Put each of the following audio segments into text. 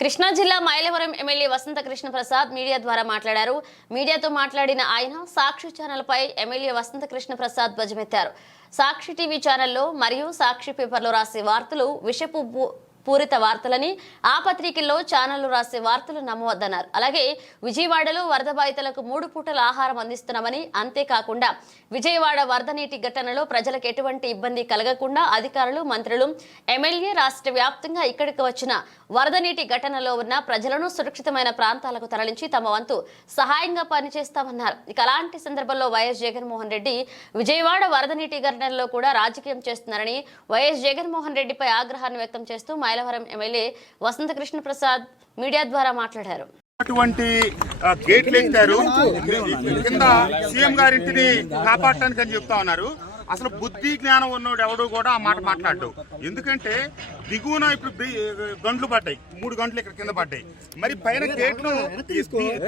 కృష్ణా జిల్లా మైలవరం ఎమ్మెల్యే వసంత కృష్ణ ప్రసాద్ మీడియా ద్వారా మాట్లాడారు. మీడియాతో మాట్లాడిన ఆయన సాక్షి ఛానల్పై ఎమ్మెల్యే వసంత కృష్ణ ప్రసాద్ ధ్వజమెత్తారు. సాక్షి టీవీ ఛానల్లో మరియు సాక్షి పేపర్లో రాసే వార్తలు విషపు పూరిత వార్తలని, ఆ పత్రికల్లో ఛానళ్లు రాసే వార్తలు నమ్మవద్దన్నారు. అలాగే విజయవాడలో వరద బాధితులకు 3 పూటల ఆహారం అందిస్తున్నామని, అంతేకాకుండా విజయవాడ వరద నీటి ఘటనలో ప్రజలకు ఎటువంటి ఇబ్బంది కలగకుండా అధికారులు, మంత్రులు, ఎమ్మెల్యే రాష్ట్ర వ్యాప్తంగా ఇక్కడికి వచ్చిన వరద నీటి ఘటనలో ఉన్న ప్రజలను సురక్షితమైన ప్రాంతాలకు తరలించి తమ వంతు సహాయంగా పనిచేస్తామన్నారు. ఇక అలాంటి సందర్భంలో వైఎస్ జగన్మోహన్ రెడ్డి విజయవాడ వరద నీటి ఘటనలో కూడా రాజకీయం చేస్తున్నారని వైఎస్ జగన్మోహన్ రెడ్డిపై ఆగ్రహాన్ని వ్యక్తం చేస్తూ మైలవరం ఎమ్మెల్యే వసంత కృష్ణ ప్రసాద్ మీడియా ద్వారా మాట్లాడారు. అటువంటి గేట్లు ఎక్కారు, కింద సీఎం గారింటిని కాపాడటానికి అని చెప్తా ఉన్నారు. అసలు బుద్ధి జ్ఞానం ఉన్నోడు ఎవడు కూడా ఆ మాట మాట్లాడు. ఎందుకంటే దిగువన ఇప్పుడు గంటలు పడ్డాయి, 3 గంటలు ఇక్కడ కింద పడ్డాయి. మరి పైన గేట్లు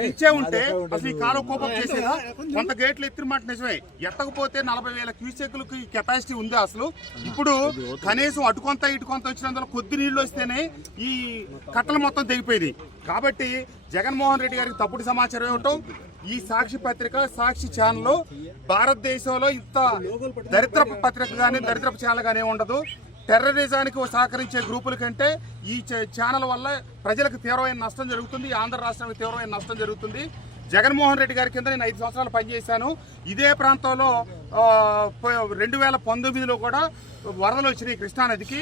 ఇచ్చే ఉంటే అసలు ఈ కాలం కోపం చేసేదా? కొంత గేట్లు ఎత్తిన మాట నిజమే, ఎత్తకపోతే 40,000 క్యూసెక్లకి కెపాసిటీ ఉంది. అసలు ఇప్పుడు కనీసం అటుకొంత ఇటుకొంత వచ్చినందులో కొద్ది నీళ్లు వస్తేనే ఈ కట్టలు మొత్తం తెగిపోయింది. కాబట్టి జగన్మోహన్ రెడ్డి గారికి తప్పుడు సమాచారం ఇవ్వటం, ఈ సాక్షి పత్రిక, సాక్షి ఛానల్ భారతదేశంలో ఇంత దరిద్రపు పత్రిక కానీ దరిద్రపు ఛానల్ కానీ ఉండదు. టెర్రరిజానికి సహకరించే గ్రూపుల కంటే ఈ ఛానల్ వల్ల ప్రజలకు తీవ్రమైన నష్టం జరుగుతుంది, ఆంధ్ర రాష్ట్రానికి తీవ్రమైన నష్టం జరుగుతుంది. జగన్మోహన్ రెడ్డి గారి కింద నేను 5 సంవత్సరాలు పనిచేశాను. ఇదే ప్రాంతంలో 2019లో కూడా వరదలు వచ్చినాయి కృష్ణానదికి.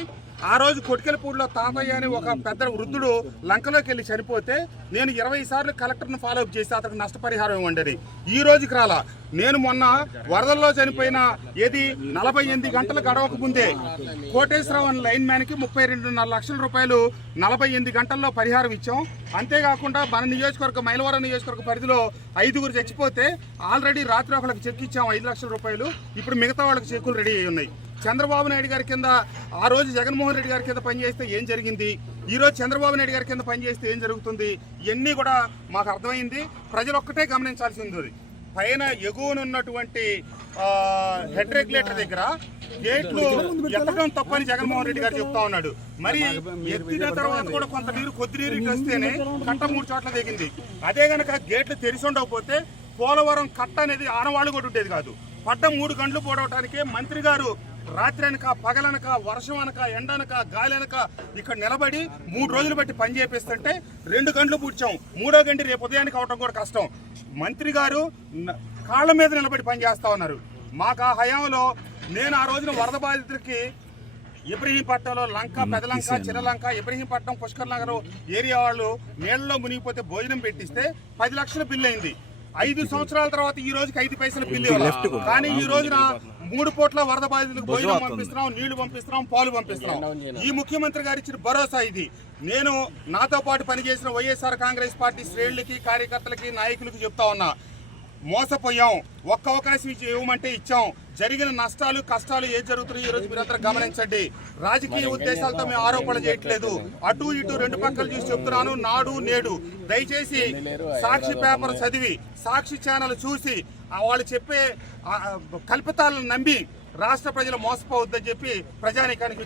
ఆ రోజు కొటికెలపూడిలో తాతయ్య అని ఒక పెద్ద వృద్ధుడు లంకలోకి వెళ్ళి చనిపోతే నేను 20 సార్లు కలెక్టర్ను ఫాలోఅప్ చేసి అతనికి నష్టపరిహారం ఇవ్వండి. ఈ రోజుకి రాలా. నేను మొన్న వరదల్లో చనిపోయిన 48 గంటలు గడవక ముందే కోటేశ్వరరావు లైన్ మ్యాన్కి 32.5 లక్షల రూపాయలు 48 గంటల్లో పరిహారం ఇచ్చాం. అంతేకాకుండా మన నియోజకవర్గం మైలవరం నియోజకవర్గ పరిధిలో 5గురు చచ్చిపోతే ఆల్రెడీ రాత్రి ఒకళ్ళకి చెక్ ఇచ్చాం 5 లక్షల రూపాయలు. ఇప్పుడు మిగతా వాళ్ళకి చెక్కులు రెడీ అయి ఉన్నాయి. చంద్రబాబు నాయుడు గారి కింద ఆ రోజు జగన్మోహన్ రెడ్డి గారి కింద పనిచేస్తే ఏం జరిగింది, ఈ రోజు చంద్రబాబు నాయుడు గారి కింద పనిచేస్తే ఏం జరుగుతుంది, ఇవన్నీ కూడా మాకు అర్థమైంది. ప్రజలు ఒక్కటే గమనించాల్సి ఉంది. పైన ఎగువనున్నటువంటి హెడ్ రెగ్యులేటర్ దగ్గర గేట్లు ఎత్తడం తప్పని జగన్మోహన్ రెడ్డి గారు చెప్తా ఉన్నాడు. మరి ఎత్తిన తర్వాత కూడా కొంత నీరు, కొద్ది నీరు ఇటు వస్తేనే కట్ట 3 చోట్ల దిగింది. అదే గనక గేట్లు తెరిచి ఉండకపోతే పోలవరం కట్ట అనేది ఆనవాళ్ళు కూడా ఉండేది కాదు. పడ్డ 3 గంటలు పోవటానికే మంత్రి గారు రాత్రి అనక, పగలనక, వర్షం అనక, ఎండనక, గాలి అనక ఇక్కడ నిలబడి 3 రోజులు బట్టి పని చేపిస్తుంటే 2 గంటలు పూడ్చాం. 3వ గంట రేపు ఉదయానికి అవడం కూడా కష్టం. మంత్రి గారు కాళ్ళ మీద నిలబడి పని చేస్తా ఉన్నారు. మాకు ఆ హయాంలో నేను ఆ రోజున వరద బాధితులకి ఇబ్రహీంపట్నంలో లంక, పెదలంక, చిన్నలంక, ఇబ్రహీంపట్నం, పుష్కర్ నగర్ ఏరియా వాళ్ళు నీళ్లలో మునిగిపోతే భోజనం పెట్టిస్తే 10 లక్షల బిల్లు అయింది. 5 సంవత్సరాల తర్వాత ఈ రోజుకి 5 పైసల బిల్లు ఇవ్వాలి. కానీ ఈ రోజున 3 పూట్ల వరద బాధితులకు భోజనం పంపిస్తున్నాం, నీళ్లు పంపిస్తున్నాం, పాలు పంపిస్తున్నాం. ఈ ముఖ్యమంత్రి గారు ఇచ్చిన భరోసా ఇది. నేను నాతో పాటు పనిచేసిన వైఎస్ఆర్ కాంగ్రెస్ పార్టీ శ్రేణులకి, కార్యకర్తలకి, నాయకులకి చెప్తా ఉన్నా, మోసపోయాం. ఒక్క అవకాశం ఇవ్వమంటే ఇచ్చాం. జరిగిన నష్టాలు, కష్టాలు ఏం జరుగుతున్నాయి ఈ రోజు మీరందరూ గమనించండి. రాజకీయ ఉద్దేశాలతో మేము ఆరోపణలు చేయట్లేదు. అటు ఇటు 2 పక్కలు చూసి చెప్తున్నాను. నాడు నేడు దయచేసి సాక్షి పేపర్ చదివి, సాక్షి ఛానల్ చూసి వాళ్ళు చెప్పే కల్పితాలను నమ్మి రాష్ట్ర ప్రజలు మోసపోవద్దని చెప్పి ప్రజానీకానికి